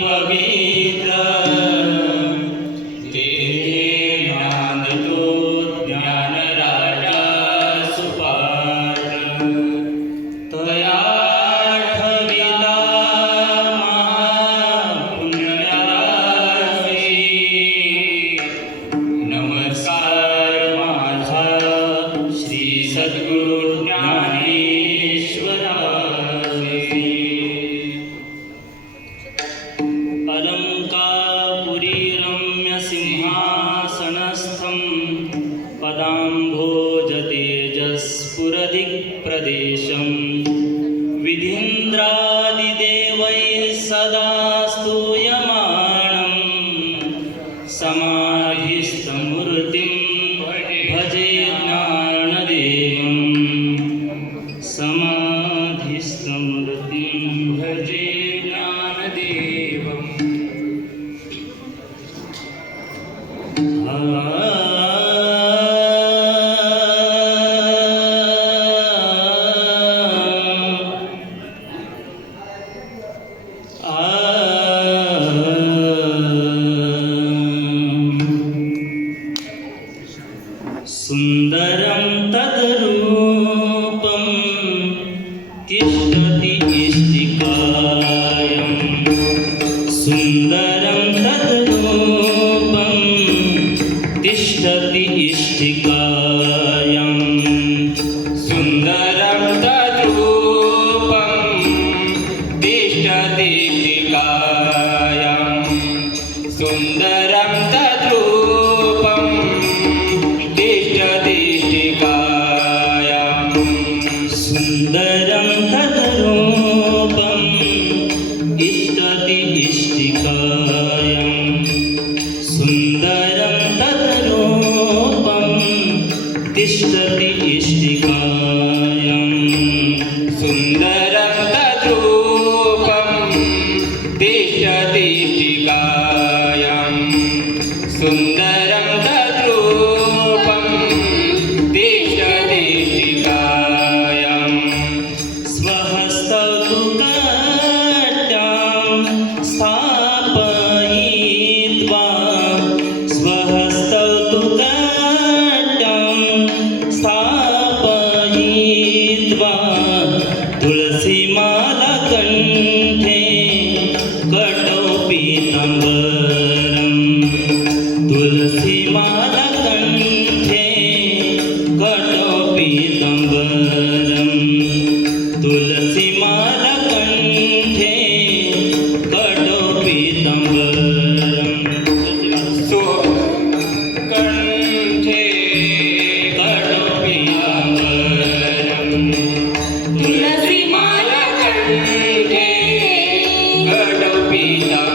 पवी पदाम्भोजतेजस्फुरदिक्प्रदेशं विधीन्द्रादिदेवैः सदा स्तूयमाणं समाधिस्थमूर्तिं भजे ज्ञानदेवम् समाधिस्तमूर्तिं भजे ज्ञानदेवम् सुन्दरं तद्रूपं तिष्ठति इष्टिकायम् सुन्दरं तद्रूपं तिष्ठति इष्टिकायम् सुन्दरं तुलसीमाला कण्ठे कटौ पीताम्बरम् तुलसीमाला कण्ठे कटौ पीताम्बरम् सो कण्ठे कटौ पीताम्बरम् तुलसीमाला कण्ठे कटौ पीताम्बरम्